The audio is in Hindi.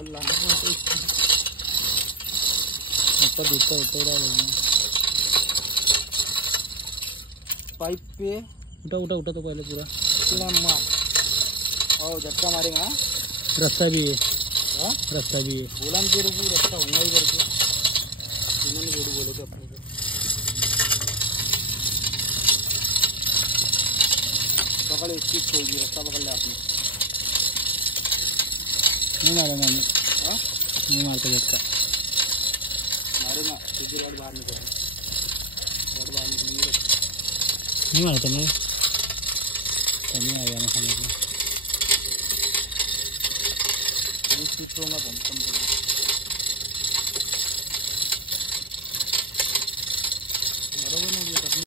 ऊपर उठा पाइप पे उठा तो पहले पूरा मार और झटका मारेगा। रास्ता भी है, रास्ता भी है। बोला ना तेरे को रास्ता होगा ही करके, इन्होंने जोड़ बोले थे अपने को। पकड़ इसकी छोड़गी, रास्ता पकड़ ले आपने। नहीं मारा मैंने, नहीं मारता झटका मारे ना सीधी रोड बाहर निकल, रोड बाहर निकलेंगे नहीं मारता मैं, कमी आ गया मैं समझ में। इसकी छोड़ना कम